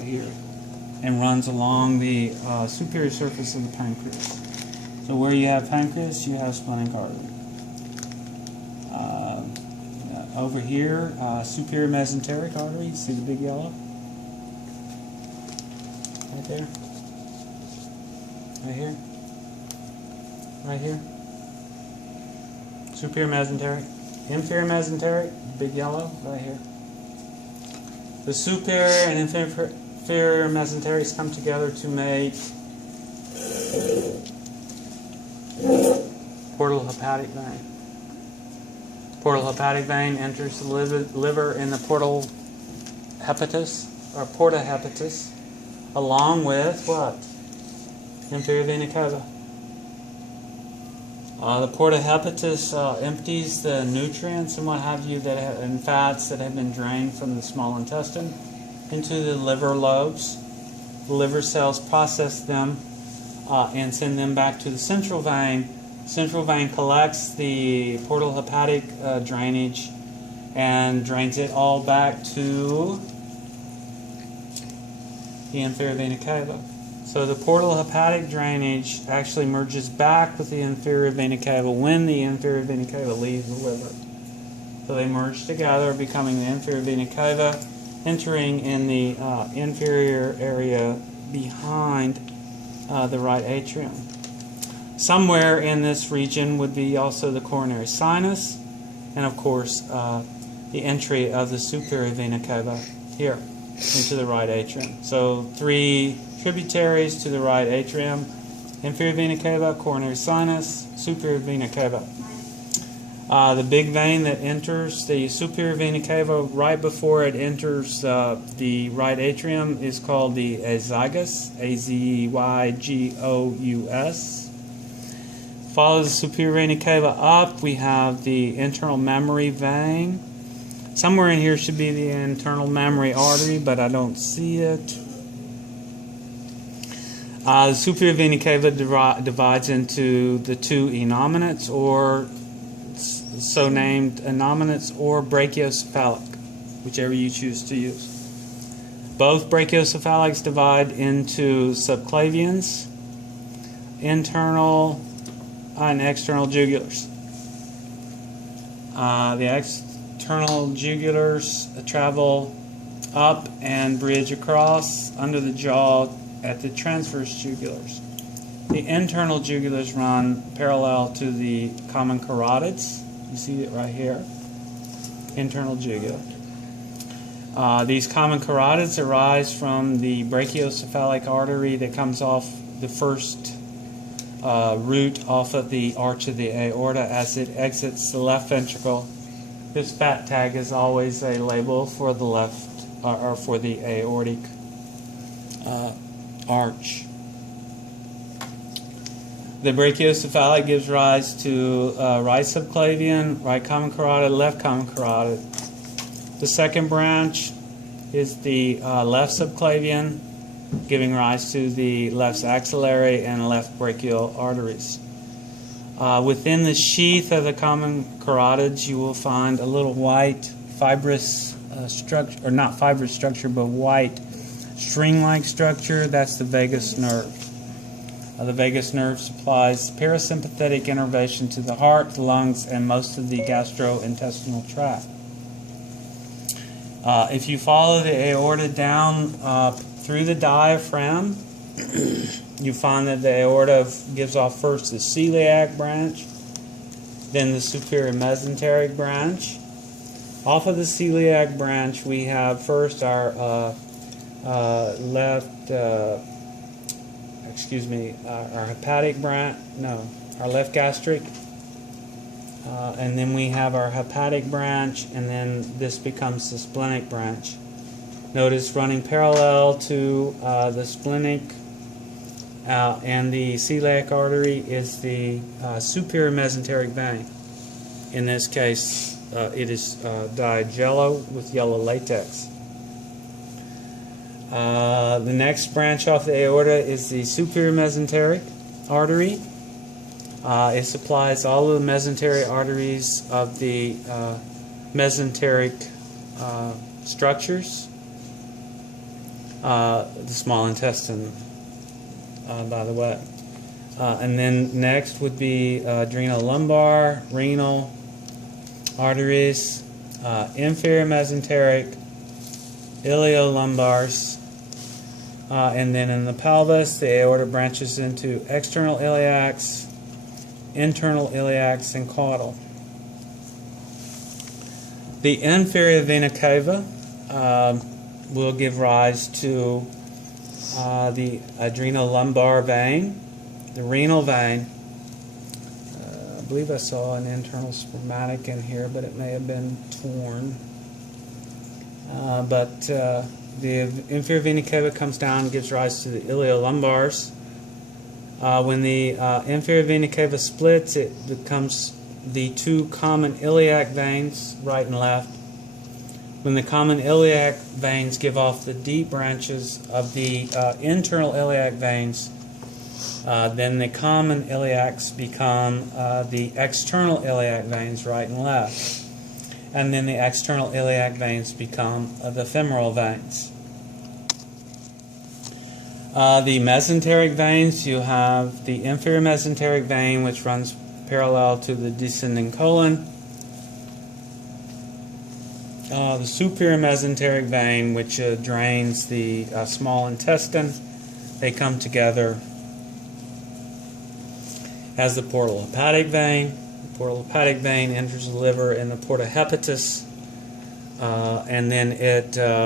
here and runs along the superior surface of the pancreas. So where you have pancreas, you have splenic artery. Over here, superior mesenteric artery. You see the big yellow? Right there. Right here. Right here. Superior mesenteric. Inferior mesenteric, big yellow, right here. The superior and inferior mesenterics come together to make portal hepatic vein. Portal hepatic vein enters the liver in the portal hepatis, or porta hepatis, along with what? Inferior vena cava. The porta hepatis empties the nutrients and what have you and fats that have been drained from the small intestine into the liver lobes. The liver cells process them and send them back to the central vein. Central vein collects the portal hepatic drainage and drains it all back to the inferior vena cava. So the portal hepatic drainage actually merges back with the inferior vena cava when the inferior vena cava leaves the liver. So they merge together, becoming the inferior vena cava, entering in the inferior area behind the right atrium. Somewhere in this region would be also the coronary sinus, and of course the entry of the superior vena cava here into the right atrium. So three tributaries to the right atrium: inferior vena cava, coronary sinus, superior vena cava. The big vein that enters the superior vena cava right before it enters the right atrium is called the azygos, A-Z-Y-G-O-U-S. Follow the superior vena cava up, we have the internal mammary vein. Somewhere in here should be the internal mammary artery, but I don't see it. The superior vena cava divides into the two innominates, or so named innominates, or brachiocephalic, whichever you choose to use. Both brachiocephalics divide into subclavians, internal and external jugulars. The external jugulars travel up and bridge across under the jaw at the transverse jugulars. The internal jugulars run parallel to the common carotids. You see it right here. Internal jugular. These common carotids arise from the brachiocephalic artery that comes off the first root off of the arch of the aorta as it exits the left ventricle. This fat tag is always a label for the left or for the aortic arch. The brachiocephalic gives rise to right subclavian, right common carotid, left common carotid. The second branch is the left subclavian, giving rise to the left axillary and left brachial arteries. Within the sheath of the common carotids, you will find a little white fibrous structure, or not fibrous structure, but white string-like structure. That's the vagus nerve. The vagus nerve supplies parasympathetic innervation to the heart, the lungs, and most of the gastrointestinal tract. If you follow the aorta down through the diaphragm, you find that the aorta gives off first the celiac branch, then the superior mesenteric branch. Off of the celiac branch, we have first our our hepatic branch, our left gastric, and then we have our hepatic branch, and then this becomes the splenic branch. Notice running parallel to the splenic and the celiac artery is the superior mesenteric vein. In this case, it is dyed yellow with yellow latex. The next branch off the aorta is the superior mesenteric artery. It supplies all of the mesenteric arteries of the mesenteric structures. the small intestine, by the way. And then next would be adrenolumbar, renal, arteries, inferior mesenteric, iliolumbars, and then in the pelvis, the aorta branches into external iliacs, internal iliacs, and caudal. The inferior vena cava will give rise to the adrenolumbar vein, the renal vein. I believe I saw an internal spermatic in here, but it may have been torn. But the inferior vena cava comes down and gives rise to the iliolumbars. When the inferior vena cava splits, it becomes the two common iliac veins, right and left. When the common iliac veins give off the deep branches of the internal iliac veins, then the common iliacs become the external iliac veins, right and left. And then the external iliac veins become the femoral veins. The mesenteric veins, you have the inferior mesenteric vein, which runs parallel to the descending colon. The superior mesenteric vein, which drains the small intestine. They come together as the portal hepatic vein. The portal hepatic vein enters the liver in the porta hepatis, and then it